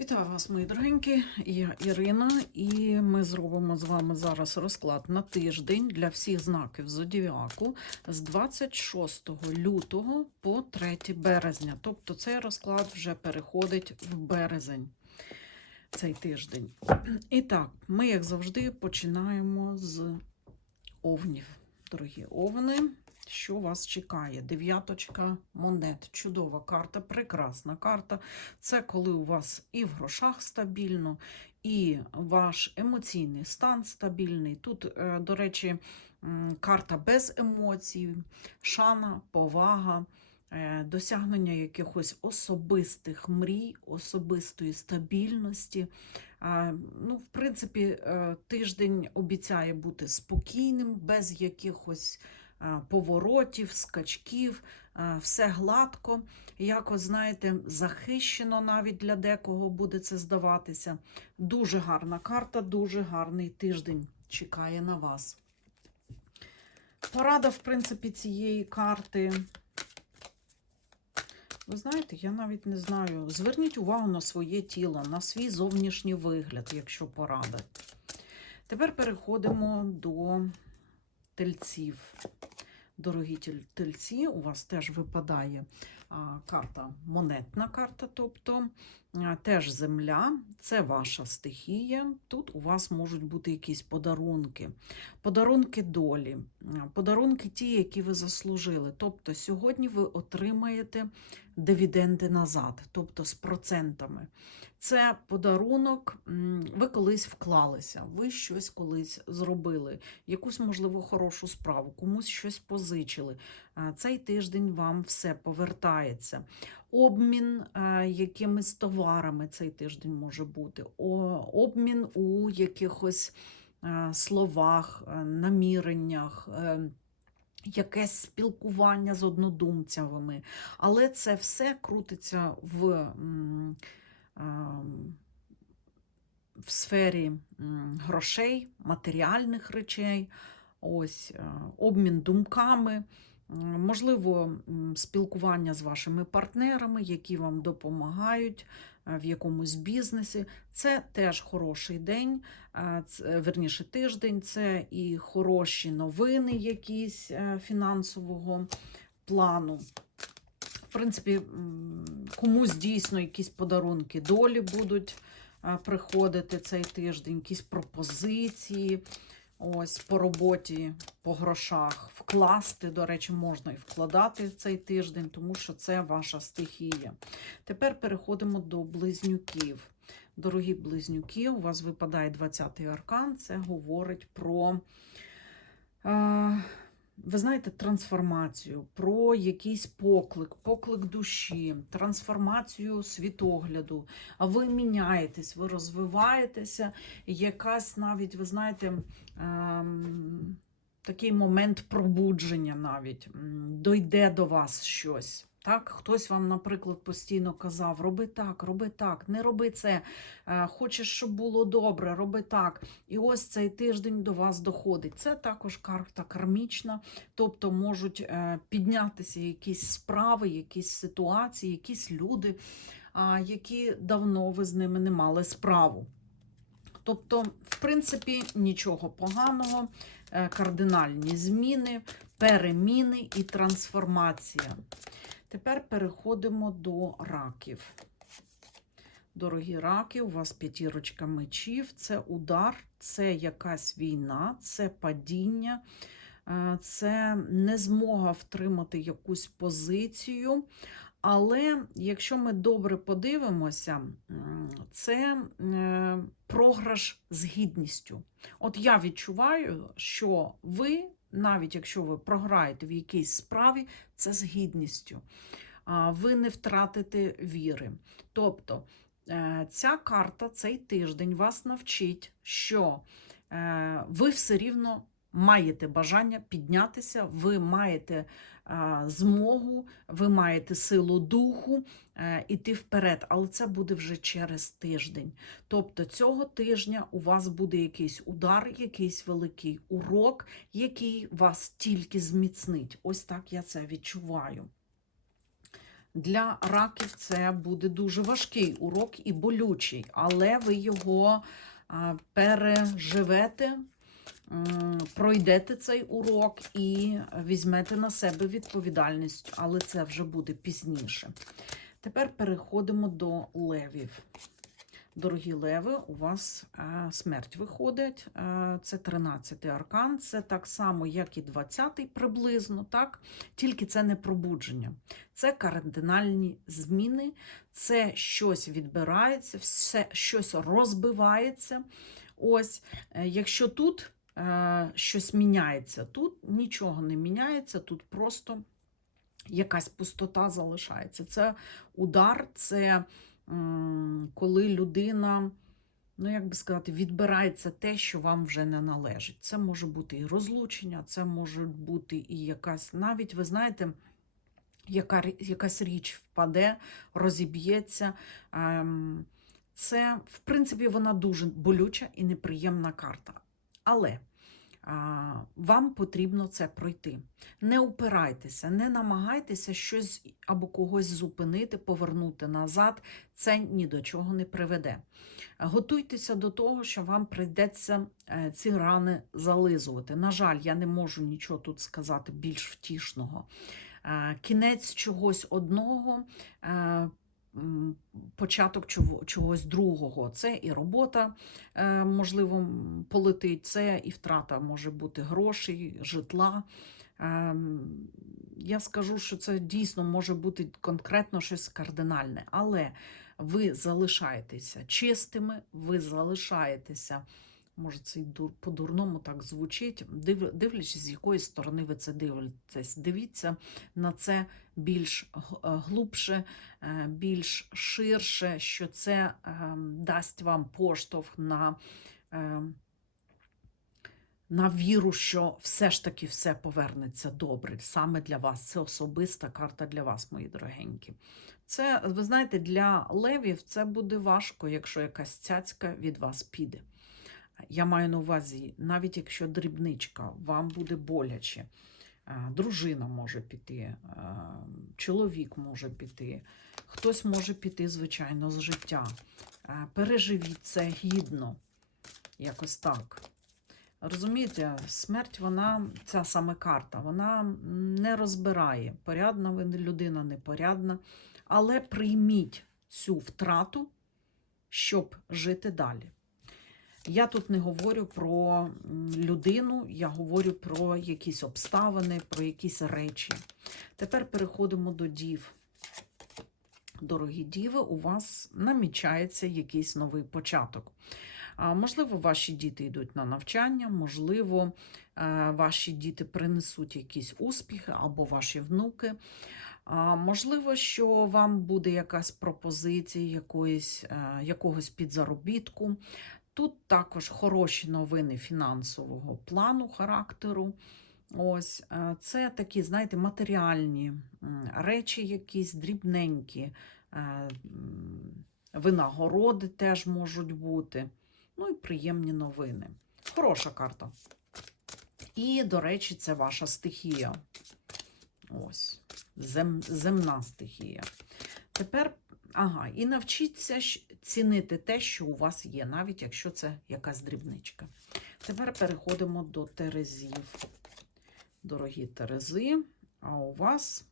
Вітаю вас, мої дорогенькі. Я Ірина, і ми зробимо з вами зараз розклад на тиждень для всіх знаків зодіаку з 26 лютого по 3 березня. Тобто цей розклад вже переходить в березень цей тиждень. І так, ми, як завжди, починаємо з овнів. Дорогі овни, що вас чекає? Дев'яточка монет. Чудова карта, прекрасна карта. Це коли у вас і в грошах стабільно, і ваш емоційний стан стабільний. Тут, е, до речі, карта без емоцій, шана, повага, е, досягнення якихось особистих мрій, особистої стабільності. Ну, в принципі, е, тиждень обіцяє бути спокійним, без якихось поворотів, скачків, все гладко, якось, знаєте, захищено навіть для декого буде це здаватися. Дуже гарна карта, дуже гарний тиждень чекає на вас. Порада, в принципі, цієї карти. Ви знаєте, я навіть не знаю. Зверніть увагу на своє тіло, на свій зовнішній вигляд, якщо порада. Тепер переходимо до тельців. Дорогі тельці, у вас теж випадає карта, монетна карта, тобто теж земля, це ваша стихія. Тут у вас можуть бути якісь подарунки, подарунки долі, подарунки ті, які ви заслужили. Тобто сьогодні ви отримаєте дивіденди назад, тобто з процентами. Це подарунок, ви колись вклалися, ви щось колись зробили, якусь, можливо, хорошу справу, комусь щось позичили. Цей тиждень вам все повертається. Обмін е, якимись товарами цей тиждень може бути, обмін у якихось е, словах, е, наміреннях. Якесь спілкування з однодумцями, але це все крутиться в, в сфері грошей, матеріальних речей, ось обмін думками, можливо, спілкування з вашими партнерами, які вам допомагають е, в якомусь бізнесі. Це теж хороший день, е, верніше тиждень, це і хороші новини якісь е, фінансового плану. В принципі, комусь дійсно якісь подарунки долі будуть е, приходити цей тиждень, якісь пропозиції. Ось по роботі, по грошах. Вкласти, до речі, можна і вкладати цей тиждень, тому що це ваша стихія. Тепер переходимо до близнюків. Дорогі близнюки, у вас випадає 20-й аркан. Це говорить про. е, ви знаєте, трансформацію, про якийсь поклик, поклик душі, трансформацію світогляду. А ви міняєтесь, ви розвиваєтеся, якась навіть, ви знаєте, ем, такий момент пробудження навіть дойде до вас щось. Так, хтось вам, наприклад, постійно казав: роби так, роби так, не роби це. Е, Хочеш, щоб було добре, роби так. І ось цей тиждень до вас доходить. Це також карта кармічна, тобто можуть е, піднятися якісь справи, якісь ситуації, якісь люди, які давно ви з ними не мали справу. Тобто, в принципі, нічого поганого, е, кардинальні зміни, переміни і трансформація. Тепер переходимо до раків. Дорогі раки, у вас п'ятірочка мечів, це удар, це якась війна, це падіння, е, це незмога втримати якусь позицію. Але якщо ми добре подивимося, це е, програш з гідністю. От я відчуваю, що ви, навіть якщо ви програєте в якійсь справі, це з гідністю. Ви не втратите віри. Тобто е, ця карта, цей тиждень вас навчить, що е, ви все рівно маєте бажання піднятися, ви маєте змогу, ви маєте силу духу е, іти вперед, але це буде вже через тиждень. Тобто цього тижня у вас буде якийсь удар, якийсь великий урок, який вас тільки зміцнить. Ось так я це відчуваю. Для раків це буде дуже важкий урок і болючий, але ви його переживете, пройдете цей урок і візьмете на себе відповідальність, але це вже буде пізніше. Тепер переходимо до левів. Дорогі леви, у вас е, смерть виходить. Е, це 13-й аркан. Це так само, як і 20-й приблизно, так? тільки це не пробудження. Це кардинальні зміни, це щось відбирається, все щось розбивається. Ось, е, якщо тут щось міняється, тут нічого не міняється, тут просто якась пустота залишається. Це удар, це коли людина, ну як би сказати, відбирається те, що вам вже не належить. Це може бути і розлучення, це може бути і якась, навіть ви знаєте, яка, якась річ впаде, розіб'ється. Ем, Це, в принципі, вона дуже болюча і неприємна карта. Але вам потрібно це пройти. Не упирайтеся, не намагайтеся щось або когось зупинити, повернути назад. Це ні до чого не приведе. Готуйтеся до того, що вам прийдеться е, ці рани зализувати. На жаль, я не можу нічого тут сказати більш втішного. Е, Кінець чогось одного. Початок чогось другого. Це і робота, е, можливо, полетить, це і втрата може бути грошей, житла. Ем, Я скажу, що це дійсно може бути конкретно щось кардинальне, але ви залишаєтеся чистими, ви залишаєтеся, може, це й дур- по-дурному так звучить, див- дивлячись, з якої сторони ви це дивитесь. Дивіться на це більш е, глубше, е, більш ширше, що це ем, дасть вам поштовх на. на віру, що все ж таки все повернеться добре саме для вас. Це особиста карта для вас, мої дорогенькі. Це, ви знаєте, для левів це буде важко, якщо якась цяцька від вас піде. Я маю на увазі, навіть якщо дрібничка, вам буде боляче. Дружина може піти, чоловік може піти, хтось може піти, звичайно, з життя. Переживіть це гідно, якось так. Розумієте, смерть, вона, ця саме карта, вона не розбирає, порядна ви людина, непорядна, але прийміть цю втрату, щоб жити далі. Я тут не говорю про людину, я говорю про якісь обставини, про якісь речі. Тепер переходимо до дів. Дорогі діви, у вас намічається якийсь новий початок. Можливо, ваші діти йдуть на навчання, можливо, е, ваші діти принесуть якісь успіхи або ваші внуки. Можливо, що вам буде якась пропозиція якоїсь, е, якогось підзаробітку. Тут також хороші новини фінансового плану, характеру. Ось е, це такі, знаєте, матеріальні речі, якісь дрібненькі. е, Винагороди теж можуть бути. Ну і приємні новини. Хороша карта. І, до речі, це ваша стихія. Ось, зем, земна стихія. Тепер, ага, і навчіться цінити те, що у вас є, навіть якщо це якась дрібничка. Тепер переходимо до Терезів. Дорогі Терези, а у вас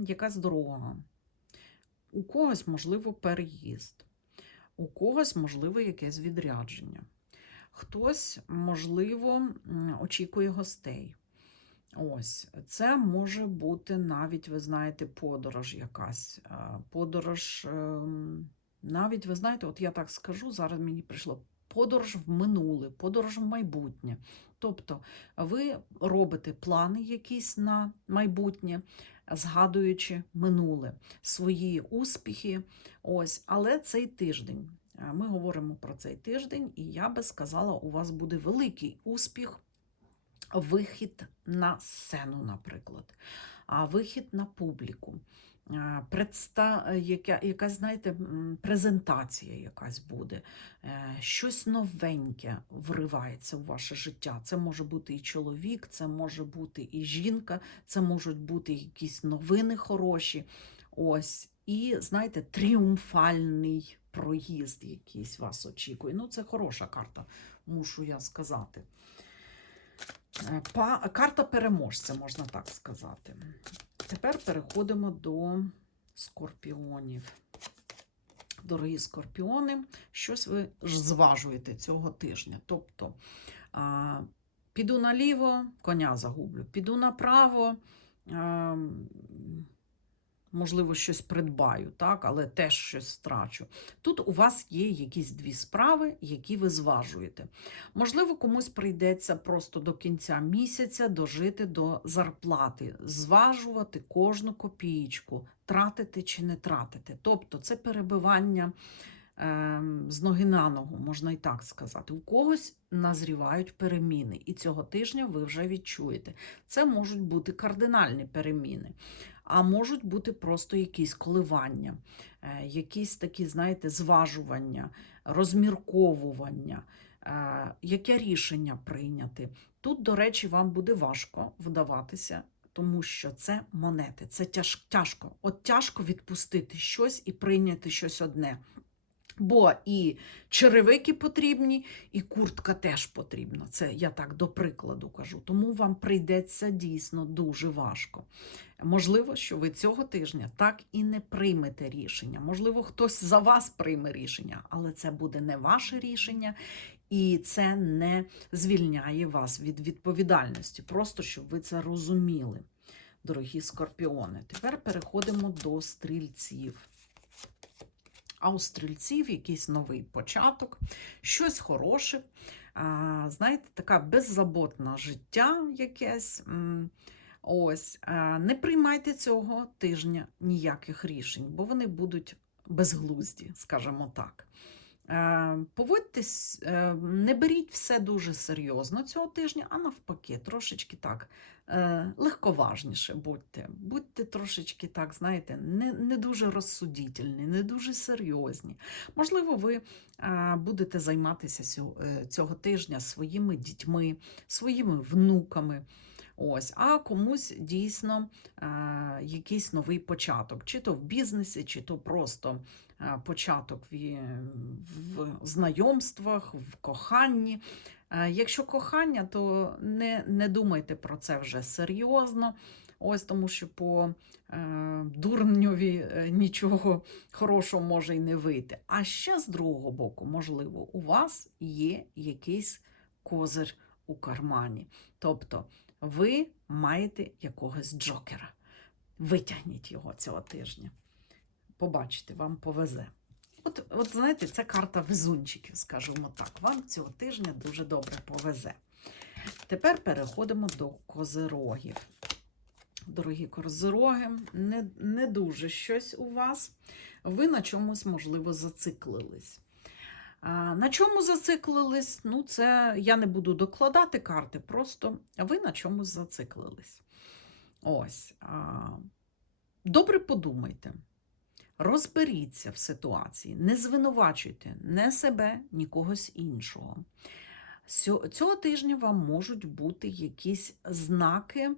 якась дорога. У когось, можливо, переїзд. У когось, можливо, якесь відрядження. Хтось, можливо, очікує гостей. Ось, це може бути навіть, ви знаєте, подорож якась. е, Подорож, ем, навіть, ви знаєте, от я так скажу, зараз мені прийшло подорож в минуле, подорож в майбутнє. Тобто ви робите плани якісь на майбутнє, згадуючи минуле, свої успіхи. Ось, але цей тиждень. Ми говоримо про цей тиждень, і я би сказала, у вас буде великий успіх, вихід на сцену, наприклад, а вихід на публіку. Е, Предста... яка... Якась, знаєте, презентація якась буде, е, щось новеньке вривається в ваше життя. Це може бути і чоловік, це може бути і жінка, це можуть бути якісь новини хороші. Ось. І, знаєте, тріумфальний проїзд якийсь вас очікує. Ну, це хороша карта, мушу я сказати. Е, карта переможця, можна так сказати. Тепер переходимо до скорпіонів. Дорогі скорпіони, щось ви зважуєте цього тижня. Тобто, піду наліво, коня загублю, піду направо, а, можливо, щось придбаю, так, але теж щось втрачу. Тут у вас є якісь дві справи, які ви зважуєте. Можливо, комусь прийдеться просто до кінця місяця дожити до зарплати, зважувати кожну копієчку, тратити чи не тратити. Тобто це перебивання ем, з ноги на ногу, можна і так сказати. У когось назрівають переміни, і цього тижня ви вже відчуєте. Це можуть бути кардинальні переміни, а можуть бути просто якісь коливання, е, якісь такі, знаєте, зважування, розмірковування. Е, Яке рішення прийняти? Тут, до речі, вам буде важко вдаватися, тому що це монети, це тяж, тяжко. От тяжко відпустити щось і прийняти щось одне. Бо і черевики потрібні, і куртка теж потрібна. Це я так до прикладу кажу. Тому вам прийдеться дійсно дуже важко. Можливо, що ви цього тижня так і не приймете рішення. Можливо, хтось за вас прийме рішення, але це буде не ваше рішення, і це не звільняє вас від відповідальності. Просто щоб ви це розуміли, дорогі скорпіони. Тепер переходимо до стрільців. А у стрільців якийсь новий початок, щось хороше. Знаєте, така беззаботна життя якесь. Ось, не приймайте цього тижня ніяких рішень, бо вони будуть безглузді, скажімо так. Поводьтесь, е, не беріть все дуже серйозно цього тижня, а навпаки, трошечки так легковажніше будьте. Будьте трошечки так, знаєте, не, не дуже розсудительні, не дуже серйозні. Можливо, ви е, будете займатися е, цього тижня своїми дітьми, своїми внуками. Ось, а комусь дійсно е, якийсь новий початок, чи то в бізнесі, чи то просто е, початок в, в знайомствах, в коханні. Е, Якщо кохання, то не, не думайте про це вже серйозно. Ось тому, що по е, дурньові е, нічого хорошого може й не вийти. А ще з другого боку, можливо, у вас є якийсь козир у кармані. Тобто ви маєте якогось джокера. Витягніть його цього тижня. Побачите, вам повезе. От, от знаєте, це карта везунчиків, скажімо так. Вам цього тижня дуже добре повезе. Тепер переходимо до козирогів. Дорогі козироги, не, не дуже щось у вас. Ви на чомусь, можливо, зациклились. А, На чому зациклились? Ну, це я не буду докладати карти, просто ви на чомусь зациклились. Ось. А, Добре подумайте, розберіться в ситуації, не звинувачуйте не себе, ні когось іншого. Цього тижня вам можуть бути якісь знаки.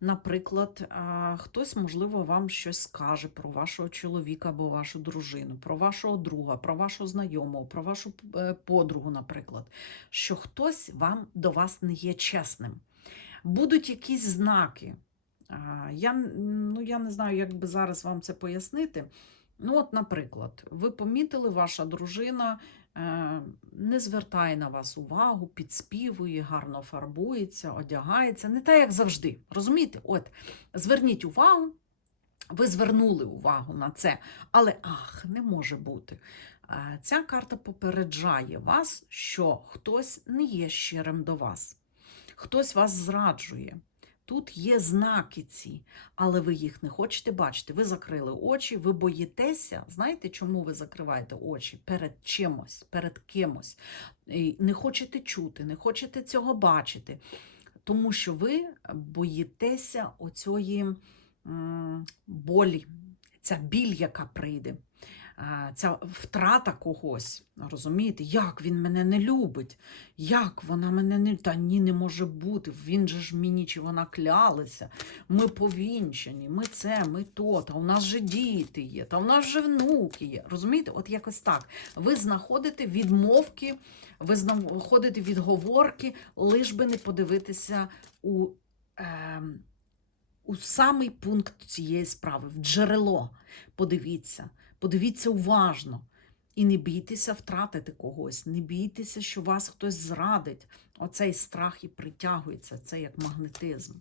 Наприклад, хтось, можливо, вам щось скаже про вашого чоловіка або вашу дружину, про вашого друга, про вашого знайомого, про вашу е, подругу, наприклад, що хтось вам до вас не є чесним. Будуть якісь знаки. Я, ну, я не знаю, як би зараз вам це пояснити. Ну, от, наприклад, ви помітили, ваша дружина е, не звертає на вас увагу, підспівує, гарно фарбується, одягається. Не так, як завжди. Розумієте? От, зверніть увагу, ви звернули увагу на це, але ах, не може бути. Е, Ця карта попереджає вас, що хтось не є щирим до вас, хтось вас зраджує. Тут є знаки ці, але ви їх не хочете бачити. Ви закрили очі, ви боїтеся. Знаєте, чому ви закриваєте очі? Перед чимось, перед кимось. Не хочете чути, не хочете цього бачити. Тому що ви боїтеся оцієї болі, ця біль, яка прийде. Е, ця втрата когось. Розумієте, як він мене не любить, як вона мене не та ні, не може бути. Він же ж мені чи вона клялися. Ми повінчані, ми це, ми то, та у нас же діти є, та у нас же внуки є. Розумієте, от якось так. Ви знаходите відмовки, ви знаходите відговорки, лиш би не подивитися у. Е, у самий пункт цієї справи, в джерело. Подивіться, подивіться уважно. І не бійтеся втратити когось, не бійтеся, що вас хтось зрадить. Оцей страх і притягується, це як магнетизм.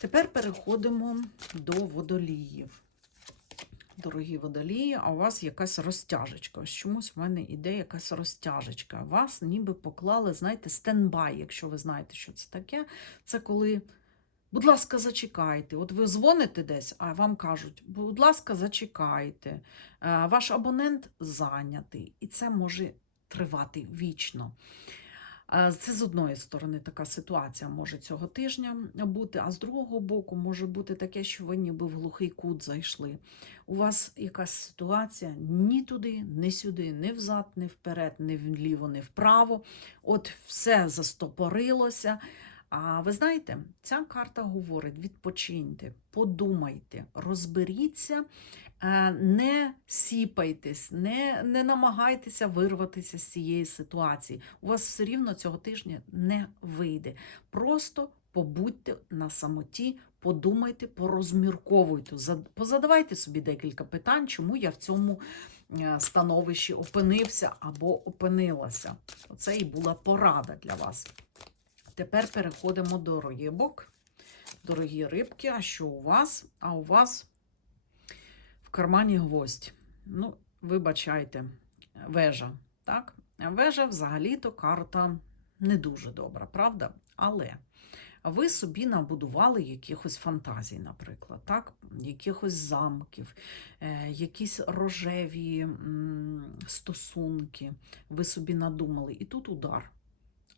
Тепер переходимо до водоліїв. Дорогі водолії, а у вас якась розтяжечка. Ось чомусь в мене іде якась розтяжечка. Вас ніби поклали, знаєте, стендбай, якщо ви знаєте, що це таке. Це коли Будь ласка, зачекайте. От ви дзвоните десь, а вам кажуть, будь ласка, зачекайте. Е, Ваш абонент зайнятий, і це може тривати вічно. Е, Це з одної сторони така ситуація може цього тижня бути, а з другого боку може бути таке, що ви ніби в глухий кут зайшли. У вас якась ситуація ні туди, ні сюди, ні взад, ні вперед, ні вліво, ні вправо. От все застопорилося. А ви знаєте, ця карта говорить: відпочиньте, подумайте, розберіться, е, не сіпайтесь, не, не намагайтеся вирватися з цієї ситуації. У вас все рівно цього тижня не вийде. Просто побудьте на самоті, подумайте, порозмірковуйте, позадавайте собі декілька питань, чому я в цьому е, становищі опинився або опинилася. Оце і була порада для вас. Тепер переходимо до рибок. Дорогі рибки, а що у вас? А у вас в кармані гвоздь. Ну, вибачайте, вежа. Так? Вежа взагалі-то карта не дуже добра, правда? Але ви собі набудували якихось фантазій, наприклад, так? якихось замків, е, якісь рожеві стосунки. Ви собі надумали. І тут удар.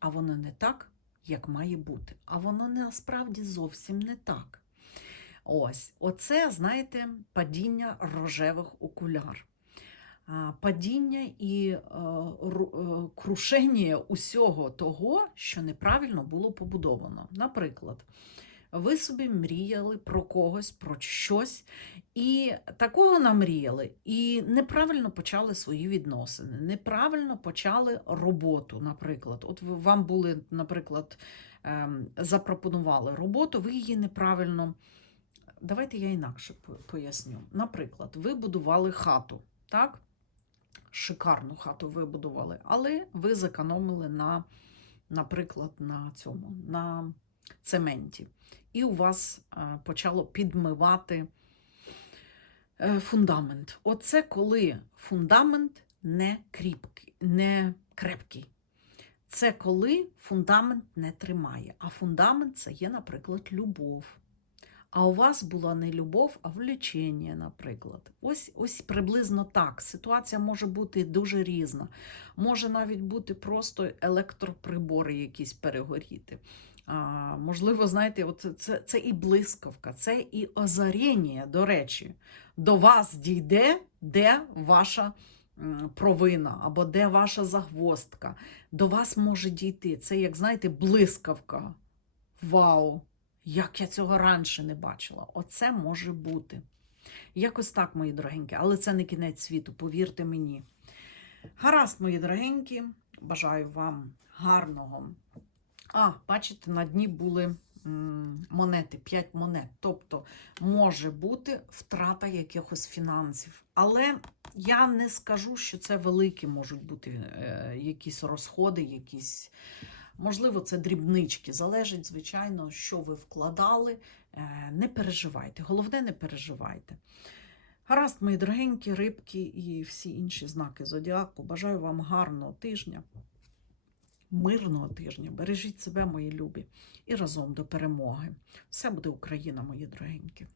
А воно не так, як має бути. А воно насправді зовсім не так. Ось, оце, знаєте, падіння рожевих окуляр. Падіння і е, е, крушення усього того, що неправильно було побудовано. Наприклад, ви собі мріяли про когось, про щось, і такого намріяли, і неправильно почали свої відносини, неправильно почали роботу, наприклад. От вам були, наприклад, ем, запропонували роботу, ви її неправильно. Давайте я інакше поясню. Наприклад, ви будували хату, так? Шикарну хату ви будували, але ви зекономили на, наприклад, на цьому, на цементі. І у вас е, почало підмивати е, фундамент. Оце коли фундамент не кріпкий, не крепкий. Це коли фундамент не тримає. А фундамент це є, наприклад, любов. А у вас була не любов, а влечення, наприклад. Ось, ось приблизно так. Ситуація може бути дуже різна. Може навіть бути просто електроприбори якісь перегоріти. Можливо, знаєте, от це, це і блискавка, це і озаріння, до речі, до вас дійде, де ваша провина або де ваша загвоздка. До вас може дійти. Це, як знаєте, блискавка. Вау! Як я цього раніше не бачила. Оце може бути. Якось так, мої дорогенькі, але це не кінець світу, повірте мені. Гаразд, мої дорогенькі, бажаю вам гарного. А, бачите, на дні були монети, 5 монет. Тобто може бути втрата якихось фінансів. Але я не скажу, що це великі можуть бути е, якісь розходи, якісь. Можливо, це дрібнички. Залежить, звичайно, що ви вкладали. Е, Не переживайте. Головне, не переживайте. Гаразд, мої дорогенькі рибки і всі інші знаки зодіаку. Бажаю вам гарного тижня, мирного тижня. Бережіть себе, мої любі, і разом до перемоги. Все буде Україна, мої дорогенькі.